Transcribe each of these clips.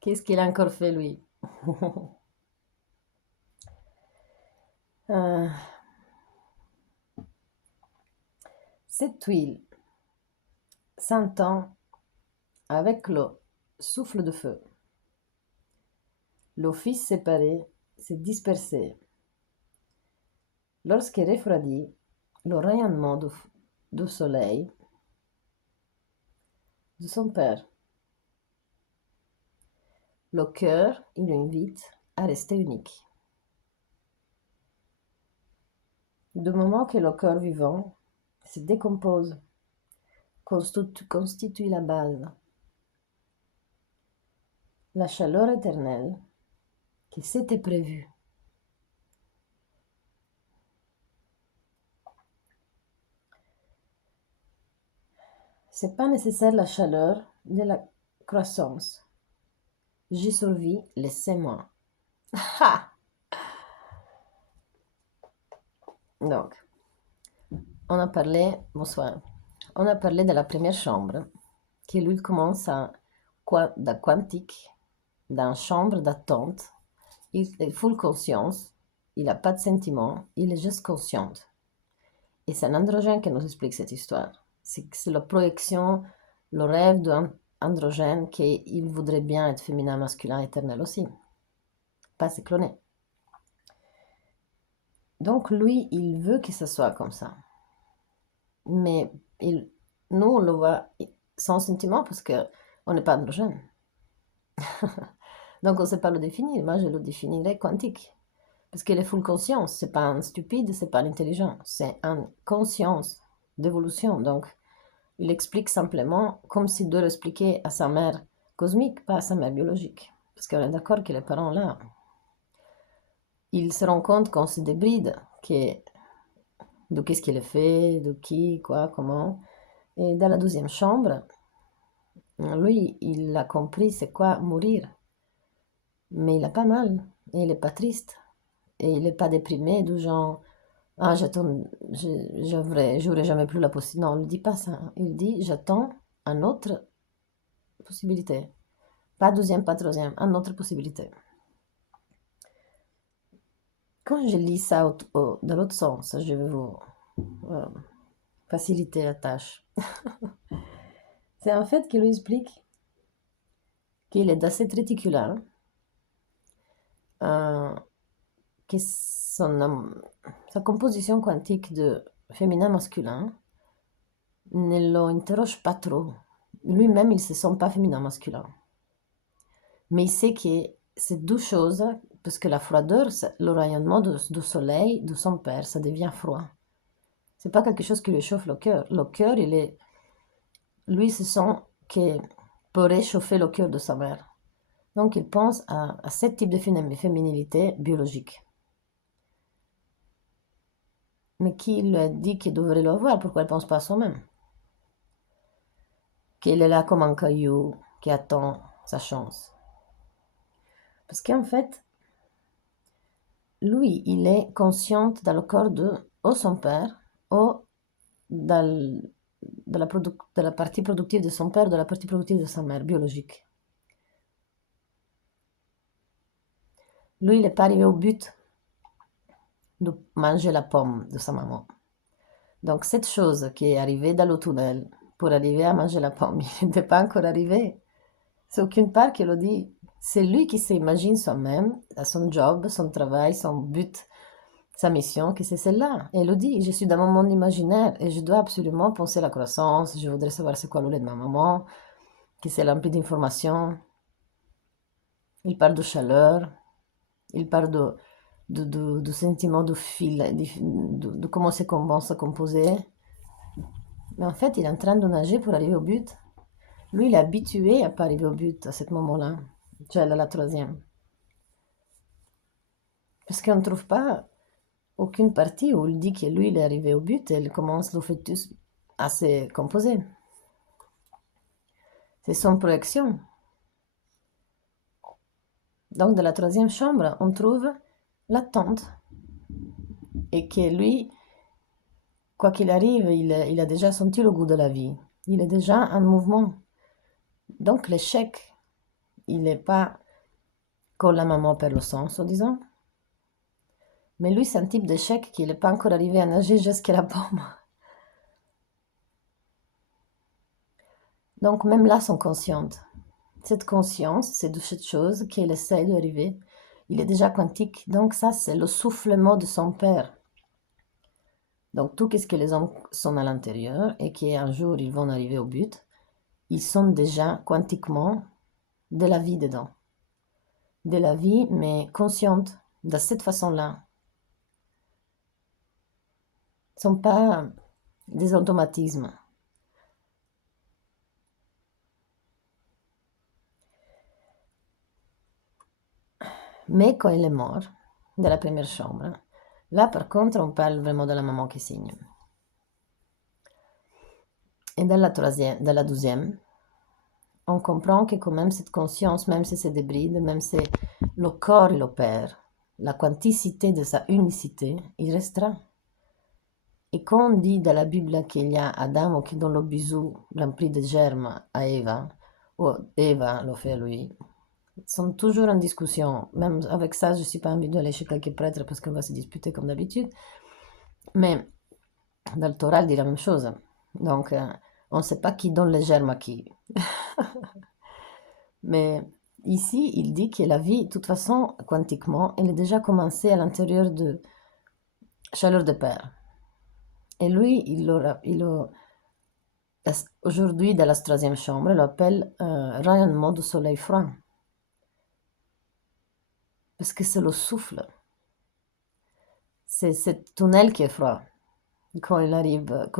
Qu'est-ce qu'il a encore fait, lui? Euh, cette tuile s'entend avec le souffle de feu. L'office séparé s'est dispersé. Lorsqu'est refroidi le rayonnement du soleil de son père, le cœur, il l'invite à rester unique. Du moment que le corps vivant se décompose, constitue la base, la chaleur éternelle qui s'était prévue. C'est pas nécessaire la chaleur de la croissance. J'y survis, laissez-moi. Ha! Donc, on a parlé, bonsoir, on a parlé de la première chambre, qui lui commence da quantique, dans une chambre d'attente. Il est full conscience, il n'a pas de sentiment, il est juste conscient. Et c'est un androgène qui nous explique cette histoire. C'est la projection, le rêve d'un androgène qu'il voudrait bien être féminin, masculin, éternel aussi. Pas se cloner. Donc lui, il veut que ce soit comme ça. Mais nous, on le voit sans sentiment parce qu'on n'est pas androgène. Donc on ne sait pas le définir. Moi, je le définirais quantique. Parce qu'il est full conscience. C'est pas un stupide, c'est pas un intelligent. C'est une conscience d'évolution. Donc, il explique simplement comme s'il devait expliquer à sa mère cosmique, pas à sa mère biologique. Parce qu'on est d'accord que les parents là, ils se rendent compte qu'on se débride, de qu'est-ce qu'il est fait, de qui, quoi, comment. Et dans la deuxième chambre, lui, il a compris c'est quoi mourir. Mais il a pas mal, et il n'est pas triste, et il n'est pas déprimé, du genre, ah, j'attends, j'aurai jamais plus la possibilité. Non, il ne dit pas ça. Il dit, j'attends une autre possibilité. Pas deuxième, pas troisième, une autre possibilité. Quand je lis ça dans l'autre sens, je vais vous euh, faciliter la tâche. C'est en fait qu'il lui explique qu'il est d'assez réticulaire, euh, que sa composition quantique de féminin-masculin ne l'interroge pas trop. Lui-même, il ne se sent pas féminin-masculin. Mais il sait que c'est deux choses, parce que la froideur, le rayonnement du soleil de son père, ça devient froid. C'est pas quelque chose qui lui chauffe le cœur. Le cœur, lui, se sent qu'il peut réchauffer le cœur de sa mère. Donc, il pense à ce type de féminilité biologique. Mais qui lui a dit qu'il devrait l'avoir? Pourquoi elle ne pense pas à soi-même? Qu'il est là comme un caillou qui attend sa chance. Parce qu'en fait, lui, il est conscient dans le corps de son père, ou de la partie productive de son père, de la partie productive de sa mère biologique. Lui, il n'est pas arrivé au but de manger la pomme de sa maman. Donc, cette chose qui est arrivée dans le tunnel pour arriver à manger la pomme, il n'était pas encore arrivé. C'est aucune part qui le dit. C'est lui qui s'imagine soi-même, à son job, son travail, son but, sa mission, que c'est celle-là. Et il le dit, je suis dans mon monde imaginaire et je dois absolument penser à la croissance, je voudrais savoir c'est quoi le lait de ma maman, que c'est rempli d'informations. Il parle de chaleur, il parle de sentiments de fil, de comment c'est commence à composer. Mais en fait, il est en train de nager pour arriver au but. Lui, il est habitué à pas arriver au but à ce moment-là, cioè à la troisième. Parce qu'on ne trouve pas aucune partie où il dit que lui, il est arrivé au but et il commence le fœtus à se composer. C'est son projection. Donc, dans la troisième chambre, on trouve l'attente. Et que lui, quoi qu'il arrive, il a déjà senti le goût de la vie. Il est déjà en mouvement. Donc l'échec, il n'est pas quand la maman perd le sang, soi-disant. Mais lui, c'est un type d'échec qu'il n'est pas encore arrivé à nager jusqu'à la pomme. Donc même là, sont conscientes. Cette conscience, c'est de cette chose qu'il essaie d'arriver. Il est déjà quantique. Donc ça, c'est le soufflement de son père. Donc tout ce que les hommes sont à l'intérieur et qu'un jour ils vont arriver au but, ils sont déjà quantiquement de la vie dedans. De la vie, mais consciente de cette façon-là. Ce ne sont pas des automatismes. Mais quand il est mort, de la première chambre, là par contre on parle vraiment de la maman qui signe. Et dans la douzième, on comprend que quand même cette conscience, même si c'est des brides, même si le corps il opère, la quanticité de sa unicité, il restera. Et quand on dit dans la Bible qu'il y a Adam qui donne le bisou rempli de germes à Eva, ou Eva le fait à lui, ils sont toujours en discussion. Même avec ça, je ne suis pas envie d'aller chez quelques prêtres parce qu'on va se disputer comme d'habitude. Mais dans le Torah, il dit la même chose. Donc, on ne sait pas qui donne les germes à qui. Mais ici, il dit que la vie, de toute façon, quantiquement, elle est déjà commencée à l'intérieur de chaleur de père. Et lui, aujourd'hui, dans la troisième chambre, il l'appelle rayonnement du soleil froid. Parce que c'est le souffle. C'est ce tunnel qui est froid quand il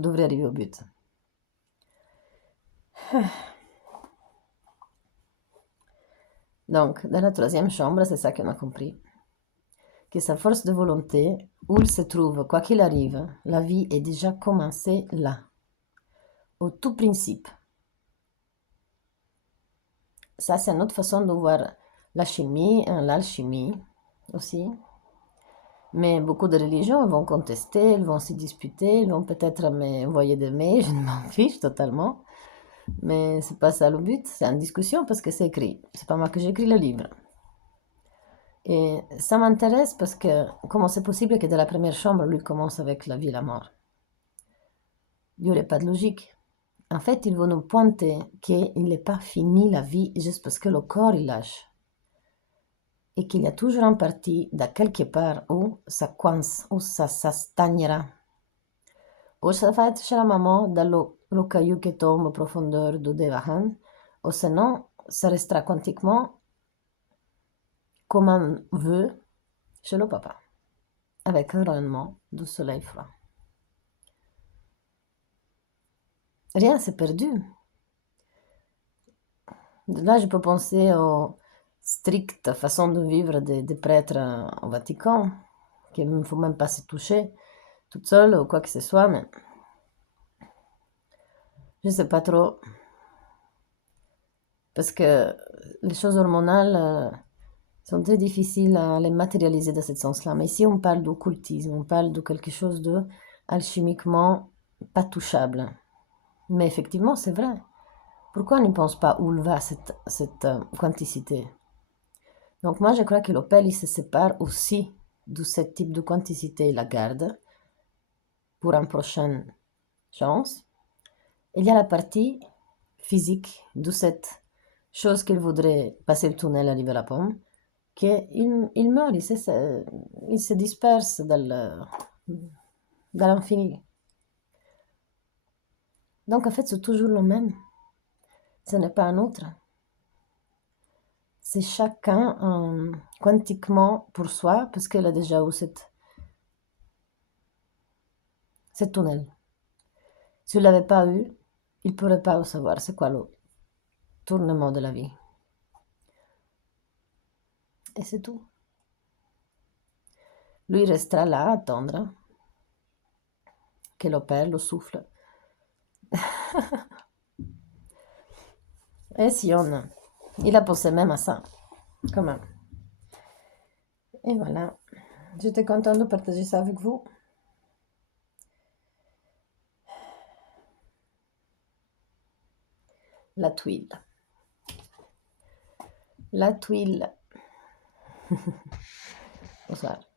devrait arriver au but. Donc, dans la troisième chambre, c'est ça qu'on a compris. Que sa force de volonté, où il se trouve, quoi qu'il arrive, la vie est déjà commencée là, au tout principe. Ça, c'est une autre façon de voir la chimie, l'alchimie aussi. Mais beaucoup de religions vont contester, elles vont se disputer, elles vont peut-être m'envoyer des mails, je m'en fiche totalement. Mais c'est pas ça le but, c'est une discussion parce que c'est écrit. C'est pas moi que j'écris le livre. Et ça m'intéresse parce que comment c'est possible que de la première chambre, lui commence avec la vie et la mort? Il n'y aurait pas de logique. En fait, ils vont nous pointer qu'il n'est pas fini la vie juste parce que le corps il lâche. Et qu'il y a toujours une partie de quelque part où ça coince, où ça stagnera. Ou ça va être chez la maman, dans le caillou qui tombe aux profondeurs de Devahan, ou sinon, ça restera quantiquement comme on veut chez le papa, avec un rayonnement du soleil froid. Rien s'est perdu. Là, je peux penser aux strictes façons de vivre des prêtres au Vatican, qu'il ne faut même pas se toucher toute seule ou quoi que ce soit, mais je ne sais pas trop. Parce que les choses hormonales sont très difficiles à les matérialiser dans ce sens-là. Mais ici, on parle d'occultisme, on parle de quelque chose de alchimiquement pas touchable. Mais effectivement, c'est vrai. Pourquoi on n'y pense pas où va cette quanticité? Donc moi, je crois que l'opel, il se sépare aussi de ce type de quanticité, il la garde pour une prochaine chance. Il y a la partie physique de cette chose qu'il voudrait passer le tunnel, arriver à la pomme, qu'il meurt, il se disperse dans l'infini. Donc en fait, c'est toujours le même. Ce n'est pas un autre. C'est chacun quantiquement pour soi, parce qu'il a déjà eu cette tunnel. S'il ne l'avait pas eu, il ne pourrait pas savoir c'est quoi le tournement de la vie. Et c'est tout. Lui restera là à attendre que le père le souffle. Et Sion, il a pensé même à ça, quand même. Et voilà, j'étais contente de partager ça avec vous. La tuile. La tuile. Bonsoir.